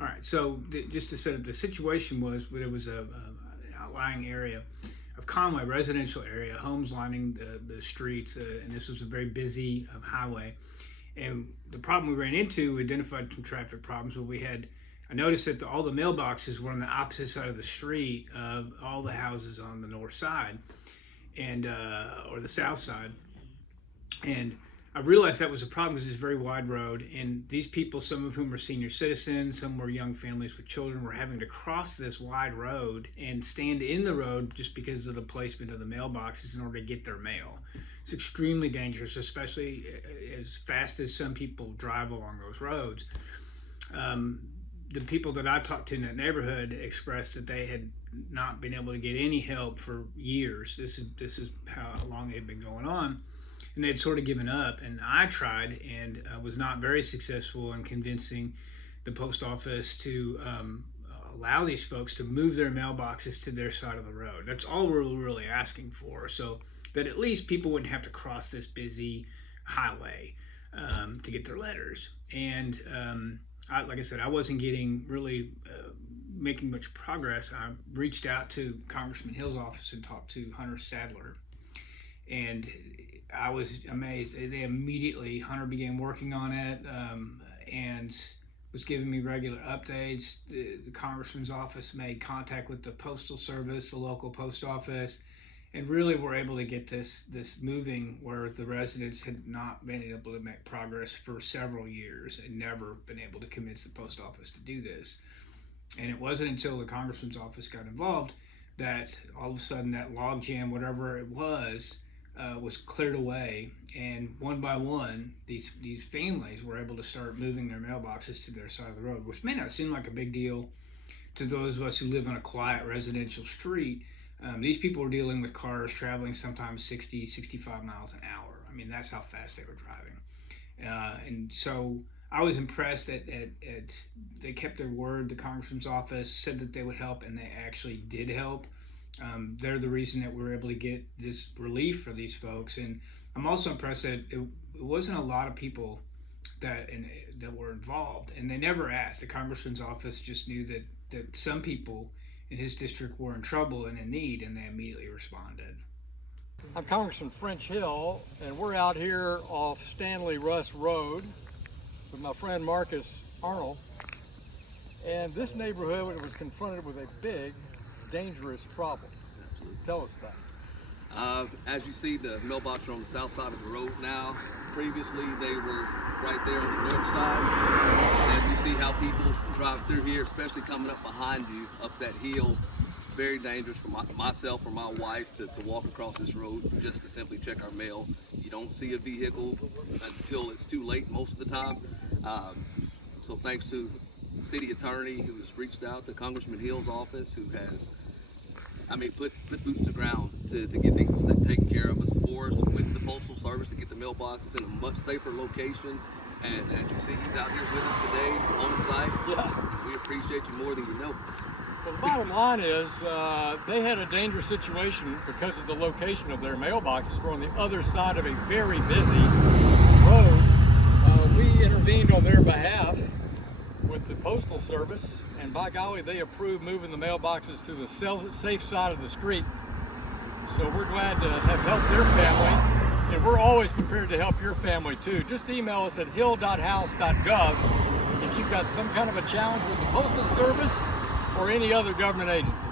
All right. So just to set up, the situation was there was an outlying area of Conway, residential area, homes lining the streets, and this was a very busy highway. And the problem we ran into, we identified some traffic problems, but I noticed that all the mailboxes were on the opposite side of the street of all the houses on the north side, and or the south side, and I realized that was a problem because it's a very wide road, and these people, some of whom were senior citizens, some were young families with children, were having to cross this wide road and stand in the road just because of the placement of the mailboxes in order to get their mail. It's extremely dangerous, especially as fast as some people drive along those roads. The people that I talked to in that neighborhood expressed that they had not been able to get any help for years. This is how long it had been going on, and they'd sort of given up. And I tried and was not very successful in convincing the post office to allow these folks to move their mailboxes to their side of the road. That's all we're really asking for, so that at least people wouldn't have to cross this busy highway to get their letters. And like I said, I wasn't getting really making much progress. I reached out to Congressman Hill's office and talked to Hunter Sadler, and I was amazed. They immediately, Hunter began working on it and was giving me regular updates. The Congressman's office made contact with the Postal Service, the local post office, and really were able to get this moving where the residents had not been able to make progress for several years and never been able to convince the post office to do this. And it wasn't until the Congressman's office got involved that all of a sudden that log jam, whatever it was cleared away, and one by one these families were able to start moving their mailboxes to their side of the road, which may not seem like a big deal to those of us who live on a quiet residential street. These people were dealing with cars traveling sometimes 60, 65 miles an hour. I mean, that's how fast they were driving. And so I was impressed that they kept their word. The Congressman's office said that they would help, and they actually did help. They're the reason that we were able to get this relief for these folks. And I'm also impressed that it wasn't a lot of people that were involved, and they never asked. The Congressman's office just knew that some people in his district were in trouble and in need, and they immediately responded. I'm Congressman French Hill, and we're out here off Stanley Russ Road with my friend Marcus Arnold. And this neighborhood was confronted with a big, dangerous problem. Tell us about it. As you see, the mailboxes are on the south side of the road now. Previously, they were right there on the north side. As you see how people drive through here, especially coming up behind you, up that hill, very dangerous for myself or my wife to walk across this road just to simply check our mail. You don't see a vehicle until it's too late most of the time. So thanks to the city attorney who has reached out to Congressman Hill's office, who has put boots to ground to get things taken care of for us with the Postal Service to get the mailboxes in a much safer location. And as you see, he's out here with us today on site. Yeah. We appreciate you more than you know. Well, the bottom line is they had a dangerous situation because of the location of their mailboxes. We're on the other side of a very busy road. We intervened on their behalf with the Postal Service, and by golly, they approved moving the mailboxes to the safe side of the street. So we're glad to have helped their family, and we're always prepared to help your family too. Just email us at hill.house.gov if you've got some kind of a challenge with the Postal Service or any other government agency.